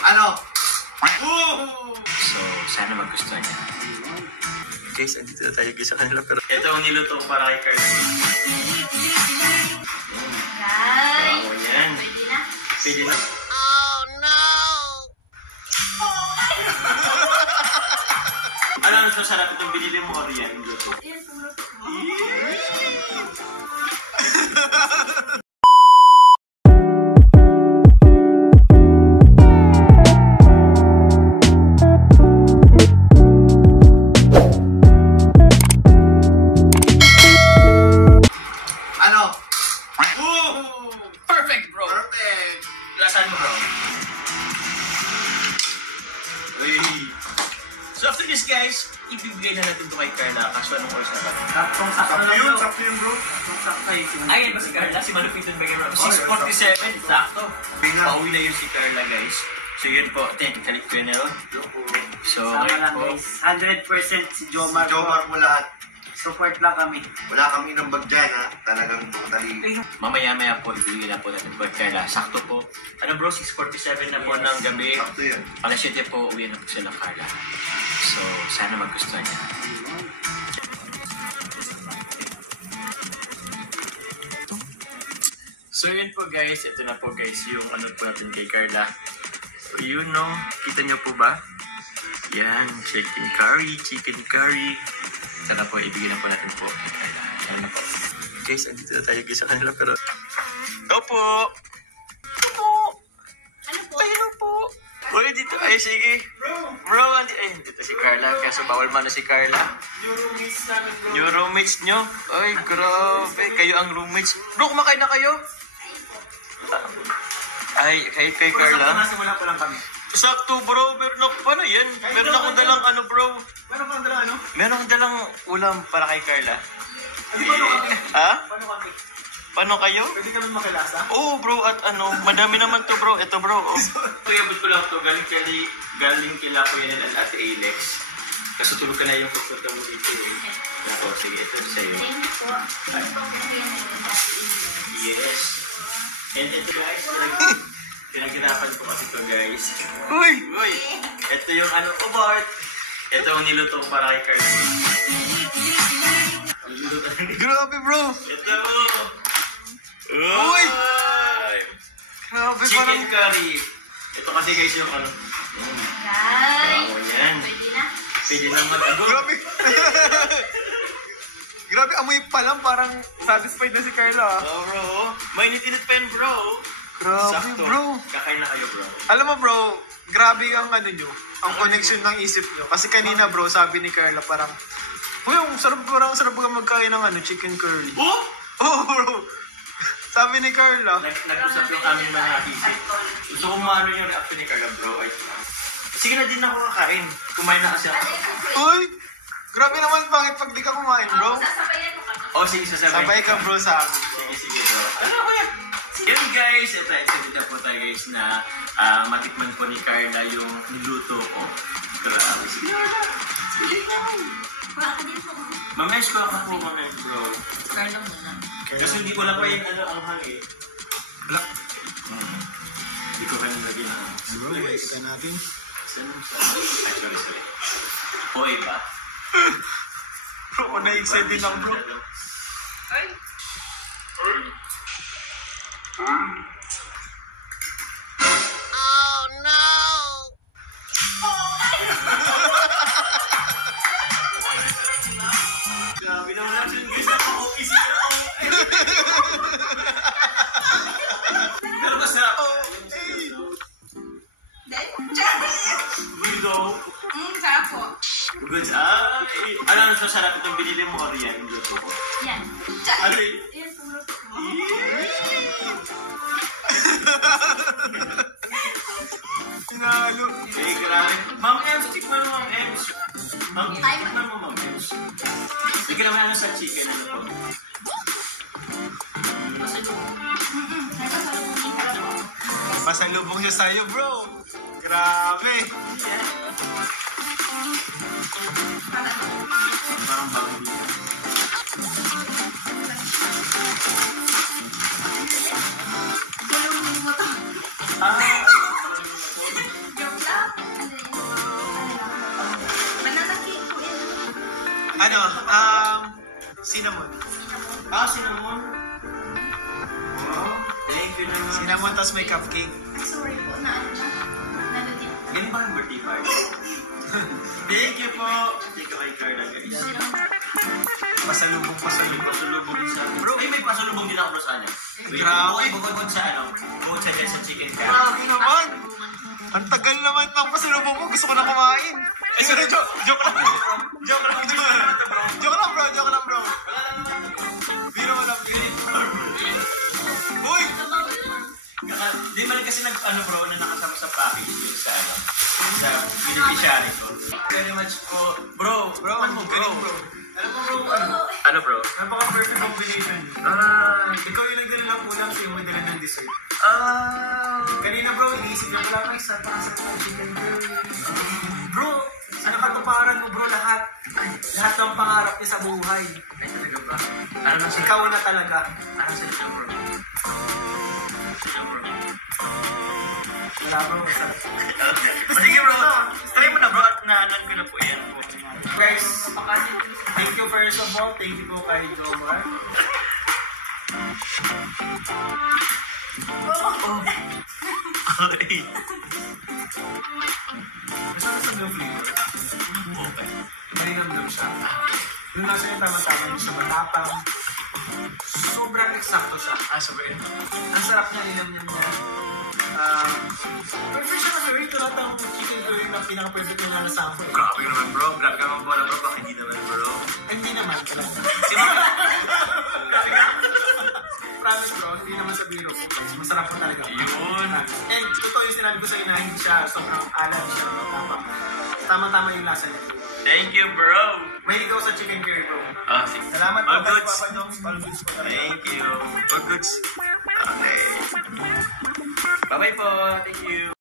Ano? So, sana magustuhan niya. Guys, andito na tayo sa kanila pero... Ito ang niluto ko para kay Carla. Guys! Wow, yan. Pwede na? Pwede na. Ano ang masarap itong binili mo or yan? Luto? Yes, sumunod ko. Ano? Perfect, bro! Perfect! Lasan mo, bro. Uy. So after this, guys, ibibigay na natin ito kay Carla. Kaso anong oras na ba? Sakto yun, bro. Ay, yan ba si Carla? Si Malupiton ba kayo? 6:47, sakto. Pauwi na yun si Carla, guys. So yun po, technical funeral. So, ngayon po. 100% si Jomar. Jomar mo lahat. Support lang kami. Wala kami ng bag dyan, ha? Talagang totally. Mamaya-maya po, ibigay na po natin po kay Carla. Sakto po. Ano bro, 6:47 na po ng gabi. Sakto yun. Alas 7 po, uwi na po sila Carla. So, sana magustuhan niya. So yun po guys, ito na po guys yung ano po natin kay Carla. So yun no, kita niyo po ba? Yan, chicken curry. Sana po, ibigay na po natin po kay Carla. Sana po. Guys, andito na tayo sa kanila pero... Opo! Ano po? Ayun po! Uy, dito. Ay, sige. Bro, dito si Carla. Kaso bawal man na si Carla. New roommates nyo? Ay, grabe. Kayo ang roommates. Bro, kumakain na kayo? Ay, kahit kay Carla. Wala pa lang kami. Sakto, bro. Meron ako, paano yan? Meron akong dalang ano, bro. Paano ka dalang ano? Meron akong dalang ulam para kay Carla. Paano kami? Ha? Paano kami? Paano kayo? Pwede kami makilasa? Oo, bro. At ano, madami naman to, bro. Ito, bro. Oh. Tuyabot ko lang to. Galing kila Kuya Nel at Ate Alex. Kasi tulog ka na yung pagpunta mo dito eh. Ako, sige. Ito sa'yo. Thank you po. Ito po kasi yan yung dati. Yes. And ito guys, pinaghirapan ko kasi ito guys. Uy! Uy! Ito yung ano, Bart. Ito ang niluto ko para kay Carla. Grabe bro! Ito! Uy! Grabe Chicken parang... curry. Ito kasi guys yung ano. Guys! Wow, yan. Pwede na? Pwede naman agad. Grabe! Grabe, amoy pa lang parang satisfied na si Carla. Oh bro, mainit-init pa yun bro. Grabe Sakto. bro. Kakain na kayo bro. Alam mo bro, grabe ang ano nyo, ang connection ng isip nyo. Kasi kanina bro, sabi ni Carla parang, uy, ang sarap, parang sarap ka magkain ng ano, chicken curry. Oh! Oh bro! Sabi ni Carla. Nag-usap yung aming mga isip. Gusto kong maano yung reaction ni Carla bro. Ay, sige na din ako kakain. Kumain na kasi ako. Uy! Grabe naman, bakit pag di ka kumain bro? Sasabayan mo kami. Oh, sige, sasabay. Sabay ka bro sa amin. Sige bro. Ano ko yan? Yun guys, ito, excited na po tayo guys na matikman po ni Carla yung niluto ko. Grabe. Sige na. Wala ka din po. Mamesh ko ako po mamesh bro. Carla muna. Kasi hindi ko lang pa yung ano, ang hang eh. Wala. Hindi ko kayo naging ang Bro, maisika natin. Ay, sorry. O iba. Bro, na-excited din lang bro. Ay. Oh no! Grabe naman lang yun guys. Ako-isip na ako. Pero masarap. Guido. Sarap po. Good. Ay. Ano ang masarap itong binili mo or yan? Luto ko. Yan. Ano Yan, sumunod ko. Tinalo. Eh, grabe. Ma'am Ems, tikman mo Ma'am Ems. Ma'am, tikman mo Ma'am Ems. Sige naman ano sa chicken. Ano po? Pasalubong siya sa'yo bro. Grabe. Parang bagong dito. Tulungin mo to. Ano, cinnamon. Cinnamon. Oh, thank you naman. Cinnamon, tas may cupcake. Ay, sorry po. Na ano na? Nalagyan. Yan ba ang birthday party? Thank you po. Thank you kay Carla, guys. Pasalubong. Pasulubong sa... Bro, may pasulubong din ako sa kanya. Grabe. Bukod sa bukod sa dyan sa chicken curry. Grabe naman. Ang tagal naman ng pasalubong ko. Gusto ko na kumain. Eh, sorry, joke lang. Joke lang, bro. Biro mo lang. Uy! Di ba kasi bro, na nakasama sa package yun sa sa beneficiary ko. Very much po. Bro, Galing, bro. Alam mo bro, Ano bro? napaka-perfect combination. Ikaw yung nagdala ng ulam, siya yung may dala ng dessert. Kanina bro, iniisip niya wala pa isa para sa chicken curry. Bro, sa nakatuparan mo bro lahat. Lahat ng pangarap niya sa buhay. Ay talaga ba? Ano na siya? Ikaw na talaga. Ano sa siya bro? Siya bro? Wala bro, masarap. Sige bro, try mo na bro at naanan ko na po yan. Guys, thank you first of all. Thank you po kay Jomar. Okay. Masarap yung flavor. Okay. Malinamnam siya. Yung nasa yung tama-tama, hindi siya matapang. Sobrang eksakto siya. Sobrang. Ang sarap niya, linamnam niya. Perfect siya kasi ito lahat ang chicken curry na pinaka-perfect na nalasample. Grabe naman bro. Grabe ka naman bro. Bakit hindi naman bro? Hindi naman talaga. Sino? Promise bro, hindi naman sa biro. Masarap po talaga. Yun. And totoo yung sinabi ko sa'yo na hindi siya sobrang alam siya. Tama-tama yung lasa niya. Thank you bro. Mahilig ako sa chicken curry bro. Sige. Salamat All po kay goods. Papa Jones. All goods po talaga. Thank you. All goods. Okay. Bye-bye po. Thank you.